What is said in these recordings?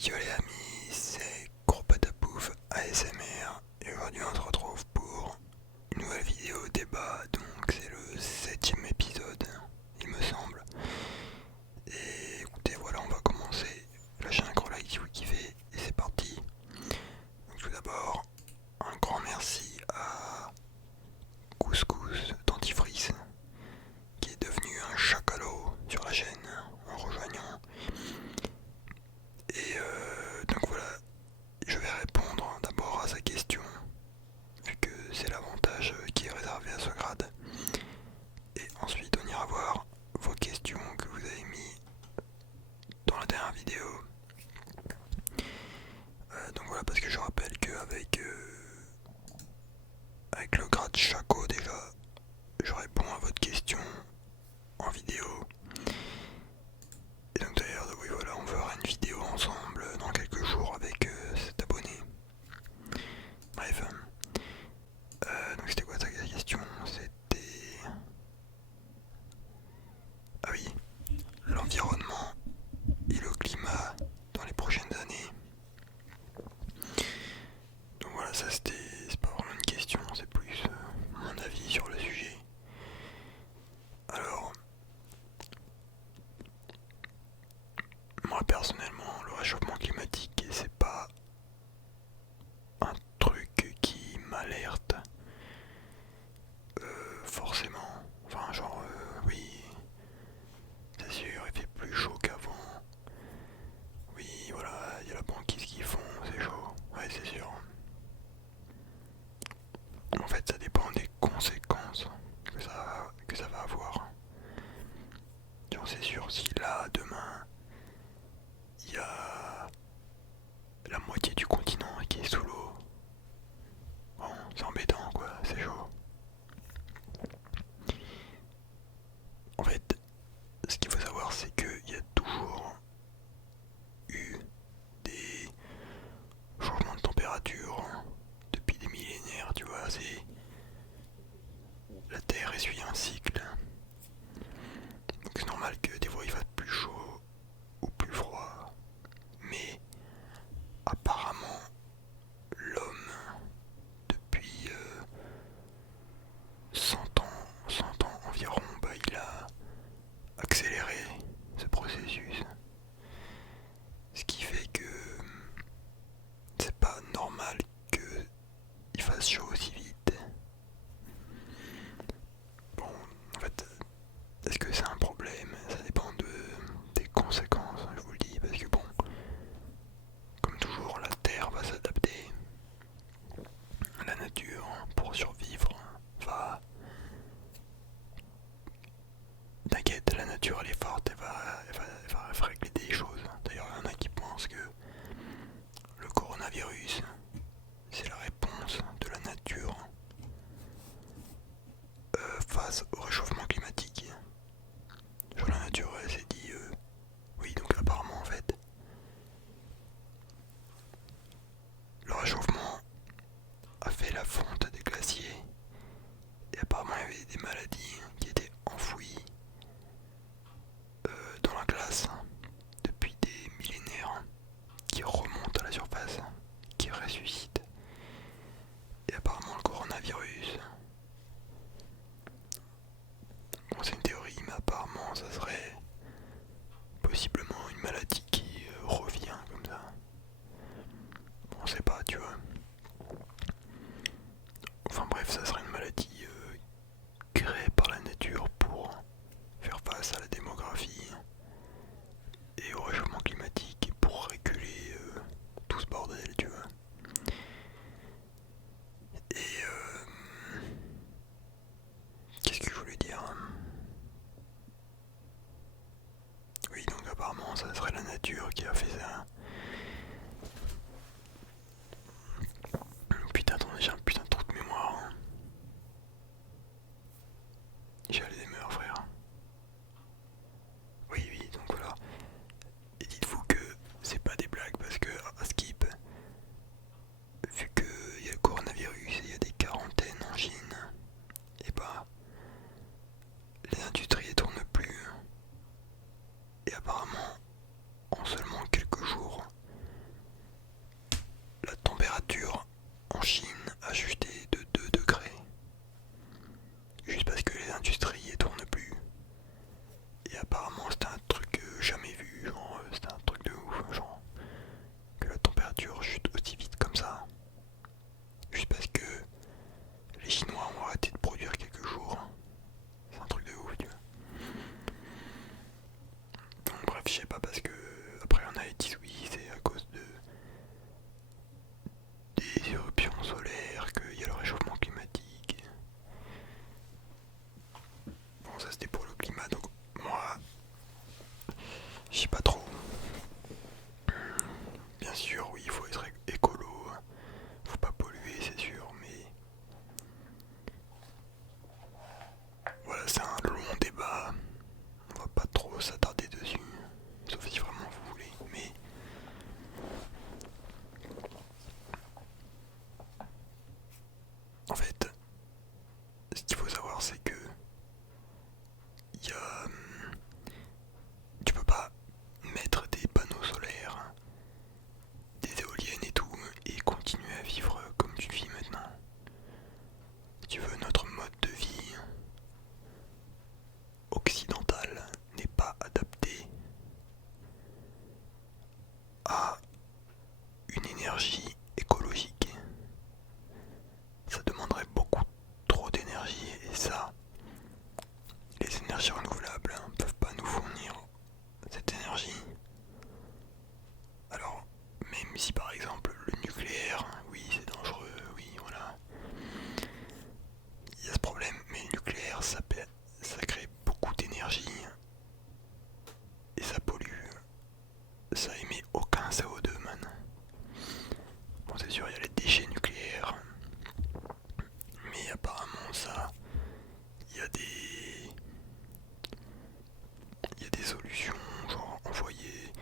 Yo les amis, c'est Gros Patapouf ASMR et aujourd'hui on se retrouve pour une nouvelle vidéo débat, donc c'est le 7ème épisode il me semble. Et écoutez voilà, on va commencer, lâchez un gros like si vous kiffez et c'est parti. Donc tout d'abord, un grand merci à Couscous Dentifrice qui est devenu un chacalo sur la chaîne en rejoignant. Et donc voilà, je vais répondre d'abord à sa question, vu que c'est l'avantage qui est réservé à ce grade. Et ensuite on ira voir vos questions que vous avez mis dans la dernière vidéo. Donc voilà, parce que je rappelle qu'avec avec le grade Chaco déjà, je réponds à votre question en vidéo. Et donc d'ailleurs, oui voilà, on fera une vidéo ensemble dans quelques jours avec cet abonné. Bref. Donc c'était quoi ta question? C'était... Ah oui, l'environnement et le climat dans les prochaines années. Donc voilà, ça c'était... c'est pas vraiment une question, c'est plus mon avis sur le sujet. Alors, moi personnellement, le réchauffement climatique, c'est pas un truc qui m'alerte forcément. Enfin genre, oui, c'est sûr, il fait plus chaud qu'avant. Oui, voilà, il y a la banquise qui fond, c'est chaud. Ouais, c'est sûr. En fait, ça dépend des conséquences que ça va avoir. Genre, c'est sûr, si là, demain, il y a la moitié du continent qui est sous l'eau, bon, c'est embêtant, quoi, c'est chaud. En fait, ce qu'il faut savoir, c'est qu'il y a toujours eu des changements de température depuis des millénaires, tu vois, c'est... La Terre essuie un cycle. Donc c'est normal que des fois il fasse plus chaud ou plus froid. Mais apparemment, l'homme, depuis 100 ans environ, bah, il a accéléré ce processus. Ce qui fait que c'est pas normal qu'il fasse chaud aussi vite. Bon, en fait, est-ce que c'est un problème? Ça dépend des conséquences, je vous le dis, parce que bon, comme toujours, la température chute aussi vite comme ça. Juste parce que les Chinois ont arrêté de produire quelques jours. C'est un truc de ouf, tu vois. Donc bref, je sais pas, parce que après on a dit oui, c'est à cause des éruptions solaires qu'il y a le réchauffement climatique. Bon, ça c'était pour le climat, donc moi, je sais pas trop. Bien sûr, oui, il faut être écolo, faut pas polluer, c'est sûr, mais voilà, c'est un long débat. On va pas trop s'attarder dessus, sauf si vraiment vous voulez, mais en fait, ce qu'il faut savoir, c'est que il y a, tu peux pas mettre des panneaux solaires, des éoliennes et tout, et continuer à vivre comme tu vis maintenant. Si tu veux, notre mode de vie occidental n'est pas adapté à une énergie écologique. Ça demanderait beaucoup trop d'énergie, et ça, les énergies renouvelables ne peuvent pas nous fournir cette énergie. Alors, même si par exemple le nucléaire, oui c'est dangereux, oui voilà, il y a ce problème, mais le nucléaire ça crée beaucoup d'énergie et ça pollue, ça émet aucun CO2, man. Bon, c'est sûr, il y a les déchets nucléaires, mais apparemment ça, il y a des il y a des solutions, genre envoyer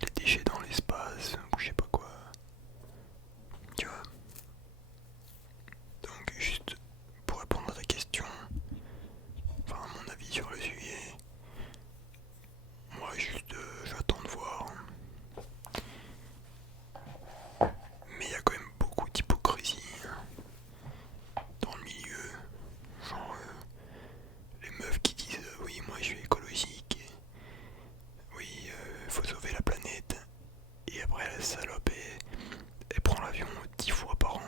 les déchets dans l'espace ou je sais pas quoi, tu vois. Donc juste pour répondre à ta question, enfin à mon avis sur le sujet, moi juste j'attends de voir. Mais il y a quand même beaucoup d'hypocrisie dans le milieu. Genre les meufs qui disent oui moi je suis écologique, oui faut sauver la planète. Et après la salope elle prend l'avion 10 fois par an.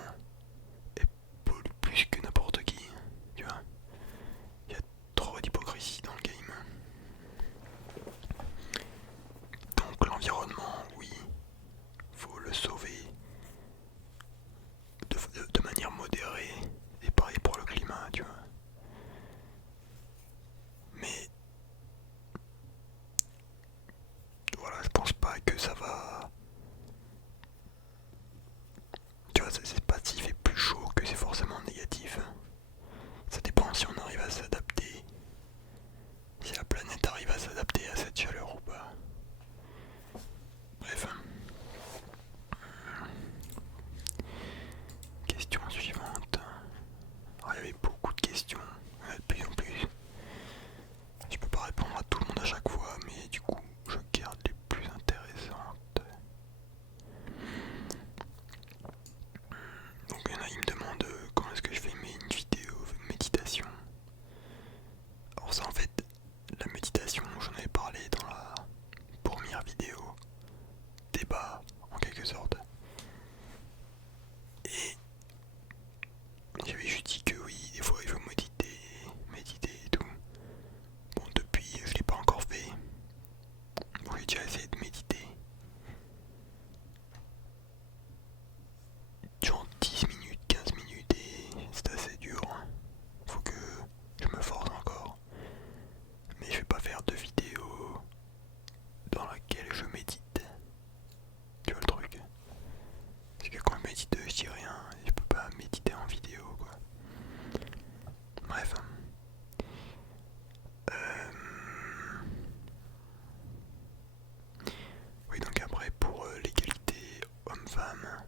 Elle pollue plus que n'importe qui. Tu vois. Il y a trop d'hypocrisie dans le game. Donc l'environnement, oui, faut le sauver de manière modérée. Et pareil pour le climat, tu vois. Mais voilà, je pense pas que ça va. Tu vois, c'est pas s'il fait plus chaud que c'est forcément négatif. Ça dépend si on arrive à s'adapter. Si la planète arrive à s'adapter à cette chaleur ou pas. Bref. Question suivante. Alors, il y avait beaucoup de questions, de plus en plus. Je peux pas répondre à tout le monde à chaque fois, mais du coup, je garde les plus intéressantes. Donc il y en a, il me demande quand est-ce que je fais une vidéo de méditation. Alors ça en fait, la méditation, j'en avais parlé dans la première vidéo, débat en quelque sorte. Et j'avais juste dit que oui, des fois il faut méditer et tout. Bon, depuis, je l'ai pas encore fait. Bon, j'ai déjà essayé de méditer. Genre 10 minutes, 15 minutes et c'est assez dur. Faut que je me force encore. Mais je vais pas faire de vidéo dans laquelle je médite. Tu vois le truc? Parce que quand je médite, je dis rien. Je peux pas méditer en vidéo, quoi. Bref. Oui, donc après, pour l'égalité homme-femme,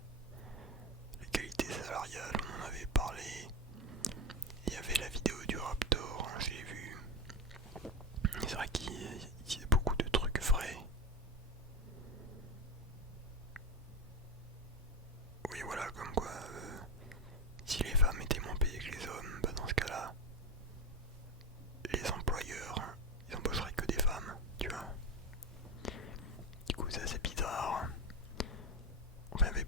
l'égalité salariale, on en avait parlé. Il y avait la vidéo du Raptor, hein, je l'ai vu. C'est vrai qu'il y a beaucoup de trucs vrais. Oui, voilà, comme quoi, si les femmes étaient moins payées que les hommes, bah dans ce cas-là, les employeurs, ils embaucheraient que des femmes, tu vois. Du coup, c'est assez bizarre. Enfin, il y avait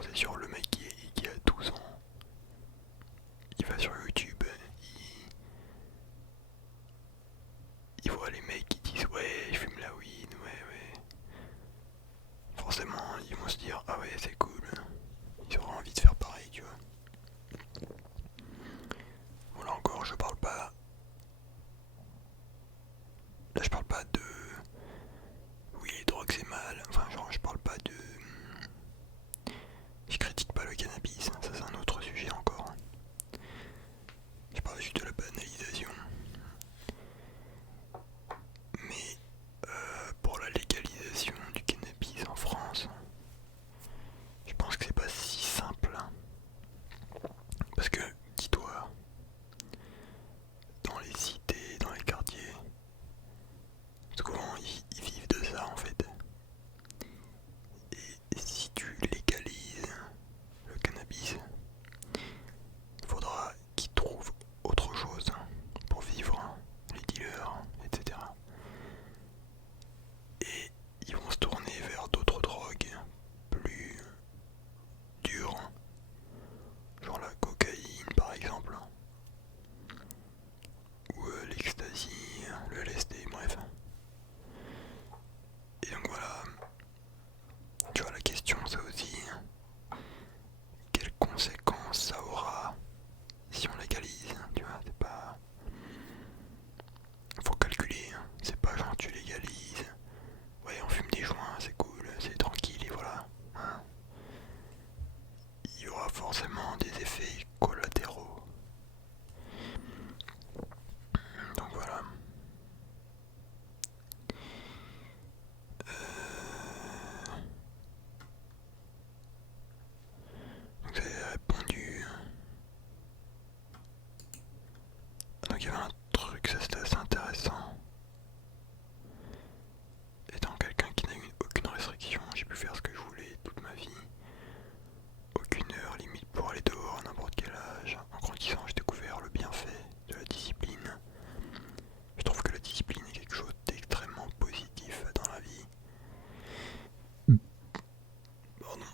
genre c'est sur le mec qui a 12 ans. Il va sur YouTube, il voit les mecs qui disent ouais je fume la weed, ouais. Forcément ils vont se dire ah ouais c'est cool. Ils auront envie de faire pareil, tu vois. Bon là encore je parle pas. Là je parle pas de. Oui les drogues c'est mal. Enfin genre je parle pas de. Je critique pas le cannabis, ça c'est un autre sujet encore. Je parle juste de la banalisation. Mais pour la légalisation du cannabis en France, je pense que c'est pas si simple. Parce que, dis-toi, dans les cités, dans les quartiers, souvent ils vivent de ça en fait. Et si tu légalises le cannabis, il faudra qu'ils trouvent autre chose pour vivre, les dealers, etc. Et ils vont se tourner vers d'autres drogues plus dures, genre la cocaïne par exemple, ou l'ecstasy, le LSD, bref. Et donc voilà, tu vois la question c'est aussi quelles conséquences ça aura si on légalise, tu vois, c'est pas... Faut calculer, c'est pas genre tu légalises, ouais on fume des joints, c'est cool, c'est tranquille et voilà. Hein. Il y aura forcément des effets collatéraux. Donc voilà. Donc vous avez répondu. Donc il y avait un truc, ça c'était assez intéressant. Étant quelqu'un qui n'a eu aucune restriction, j'ai pu faire ce que je voulais toute ma vie. Aucune heure limite pour aller dehors à n'importe quel âge. En grandissant, j'ai découvert le bienfait de la discipline. Je trouve que la discipline est quelque chose d'extrêmement positif dans la vie. Pardon.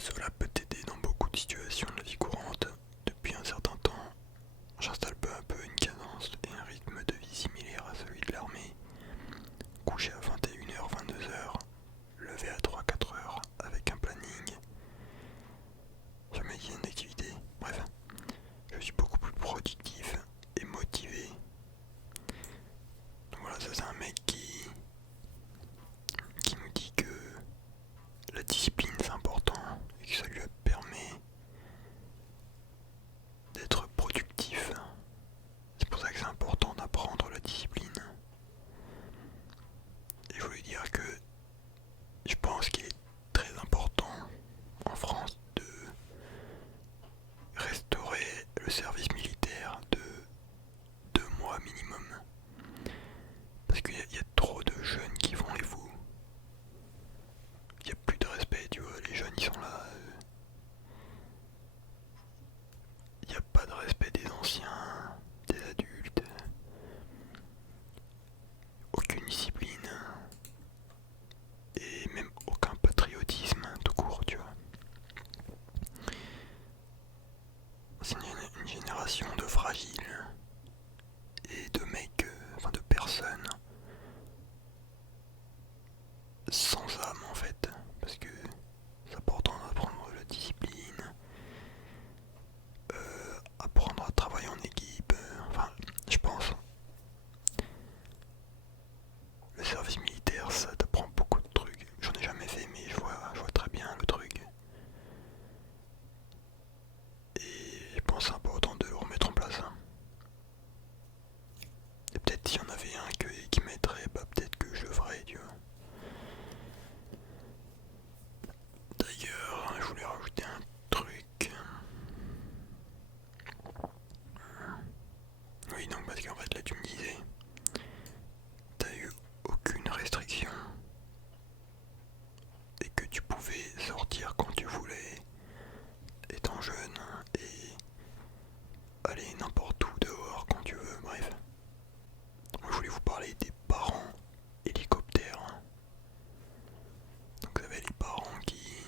Cela peut t'aider dans beaucoup de situations de la vie courante. Depuis un certain temps, j'installe peu à peu une cadence et un rythme de vie similaire à celui de l'armée. Coucher à 21h, 22h, lever à 3-4h avec un planning. Jamais dit une activité. Bref, je suis beaucoup plus productif et motivé. Donc voilà, ça c'est un mec qui nous dit que la discipline c'est important et que ça lui permet d'être productif. C'est pour ça que c'est important d'apprendre la discipline. Et je voulais dire que je pense qu'il est très important en France de restaurer le service militaire de 2 mois minimum. Parce qu'il y a trop de jeunes qui vont et vous. Il n'y a plus de respect, tu vois, les jeunes ils sont là. Il n'y a pas de respect des anciens, des adultes. Aucune discipline. Et même aucun patriotisme tout court, tu vois. C'est une génération de fragiles et de mecs, enfin de personnes sans âme en fait, parce que c'est important d'apprendre la discipline, apprendre à travailler en équipe, enfin je pense. Le service militaire ça t'apprend beaucoup de trucs, j'en ai jamais fait mais je vois très bien le truc. Et je pense que c'est important de le remettre en place. Et peut-être s'il y en avait un qui m'aiderait, bah peut-être que je le ferais, tu vois. D'ailleurs, je voulais rajouter un truc. Oui, donc parce qu'en fait là tu me disais, t'as eu aucune restriction et que tu pouvais sortir quand tu voulais, étant jeune, et aller n'importe où dehors quand tu veux, bref. Moi je voulais vous parler des parents hélicoptères. Donc vous avez les parents qui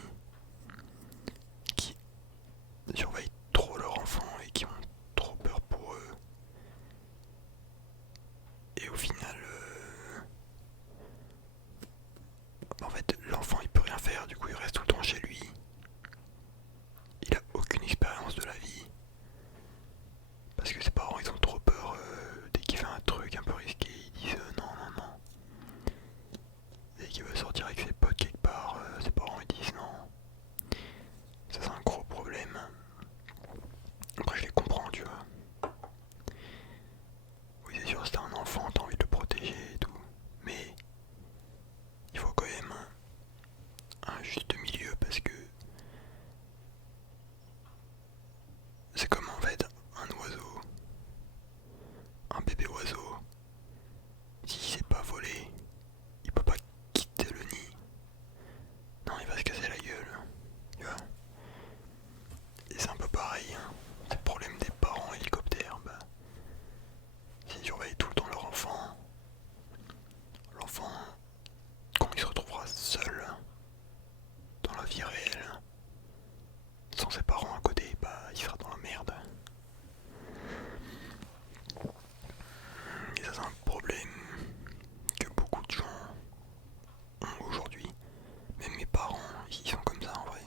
ils sont comme ça en vrai.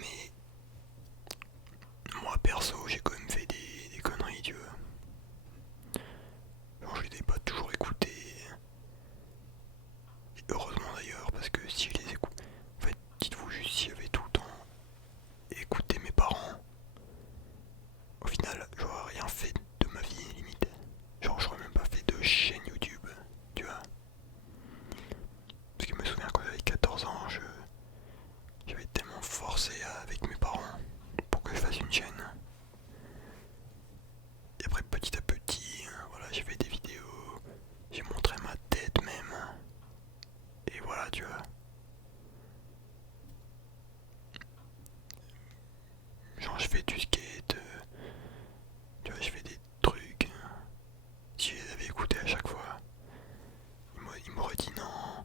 Mais moi perso, j'ai quand même fait des conneries, tu vois. Genre, je les ai pas toujours écoutés. Et heureusement d'ailleurs, parce que si je les écoute. En fait, dites-vous juste si j'avais tout le temps écouté mes parents, au final, j'aurais rien fait de ma vie, limite. Genre, j'aurais même pas fait de chaîne YouTube, tu vois. Parce que je me souviens quand j'avais 14 ans, j'avais tellement forcé avec mes parents pour que je fasse une chaîne. Et après, petit à petit, voilà, j'ai fait des vidéos, j'ai montré ma tête même. Et voilà, tu vois. Genre, je fais du skate, tu vois, je fais des trucs. Si je les avais écoutés à chaque fois, ils m'auraient dit non,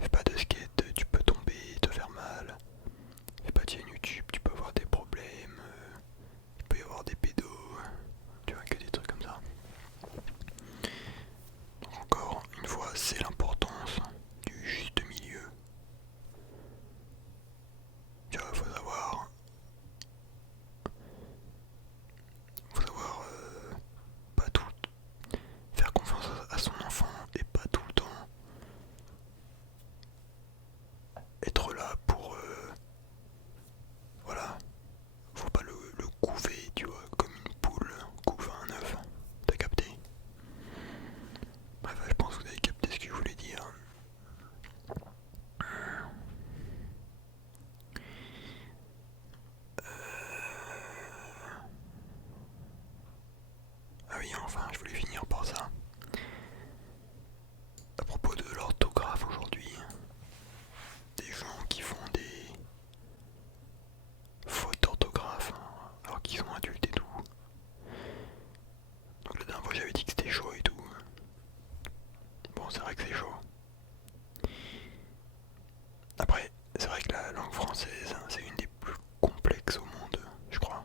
fais pas de skate, tu peux tomber, te faire mal. Fais pas de chaîne YouTube, tu peux avoir des problèmes, il peut y avoir des pédos, tu vois, que des trucs comme ça. Donc encore une fois, c'est l'importance du juste milieu. Tu vois, faut savoir pas tout faire confiance à son enfant et pas tout le temps être là pour voilà, faut pas le couver, tu vois, comme une poule couve un œuf. T'as capté? Bref, je pense que vous avez capté ce que je voulais dire. Ah oui, enfin, je voulais finir par ça. À propos de l'orthographe aujourd'hui, des gens qui font des fautes d'orthographe alors qu'ils sont adultes et tout. Donc la dernière fois j'avais dit que c'était chaud et tout. Bon, c'est vrai que c'est chaud. Après, c'est vrai que la langue française, c'est une des plus complexes au monde, je crois.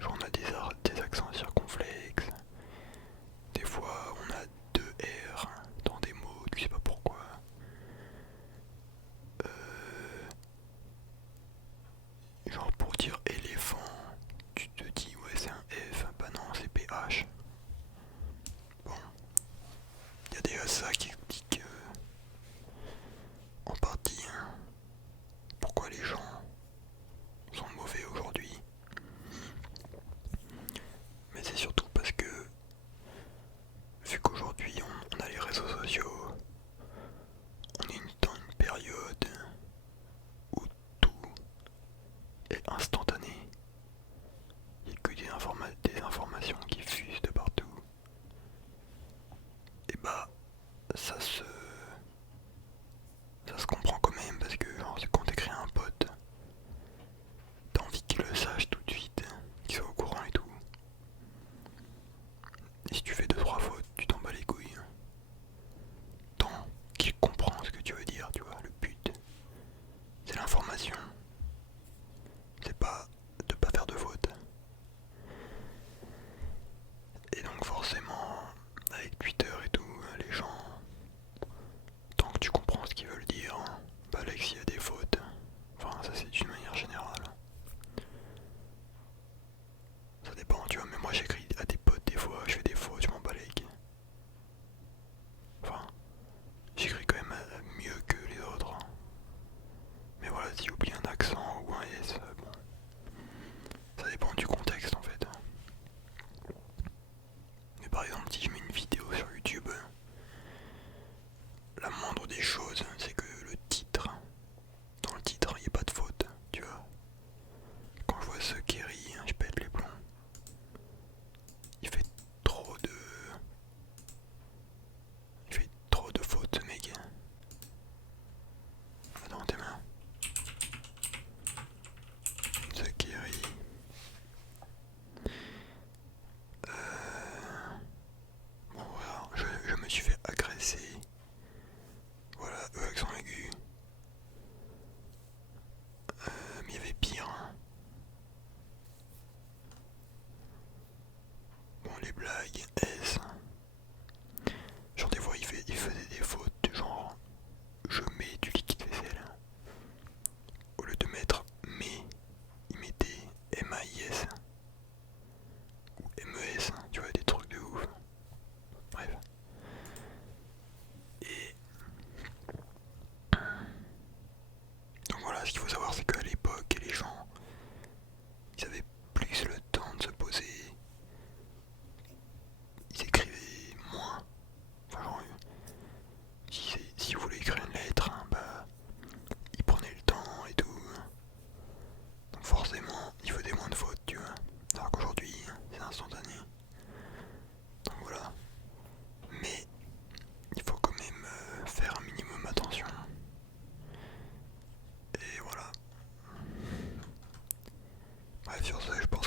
Genre on a des accents circonflexes. Des fois on a deux R dans des mots, tu sais pas pourquoi. Genre pour dire éléphant, tu te dis ouais c'est un F, bah non c'est PH. Bon, il y a déjà ça qui explique en partie pourquoi les gens sont mauvais aujourd'hui. Mais c'est surtout parce que vu qu'aujourd'hui on a les réseaux sociaux, on est dans une période où tout est instantané. Il n'y a que des informations qui fusent de partout. Et bah ça se comprend quand même parce que genre, c'est quand t'écris à un pote, t'as envie qu'il le sache tout de suite, qu'il soit au courant et tout. Et si tu fais deux trois fautes, tu t'en bats les couilles. Tant qu'il comprend ce que tu veux dire, tu vois, le but, c'est l'information. C'est pas de pas faire de fautes. Et donc forcément, avec Twitter et tout, les gens, tant que tu comprends ce qu'ils veulent dire, bah là s'il y a des fautes, enfin ça c'est d'une manière générale. Ça dépend, tu vois, mais moi j'écris à des potes des fois, je fais des fautes, je m'en bats les couilles. Enfin, j'écris quand même mieux que les autres. Mais voilà, si j'oublie un ce qu'il faut savoir, c'est qu'à l'époque, les gens, ils avaient plus le temps de se poser, ils écrivaient moins. Enfin, genre, si vous voulez écrire une lettre, hein, bah, ils prenaient le temps et tout. Donc forcément, il faisait moins de fautes, tu vois. Alors qu'aujourd'hui, c'est instantané. Donc voilà. Mais il faut quand même faire un minimum attention. Et voilà. Bref, sur ça, je pense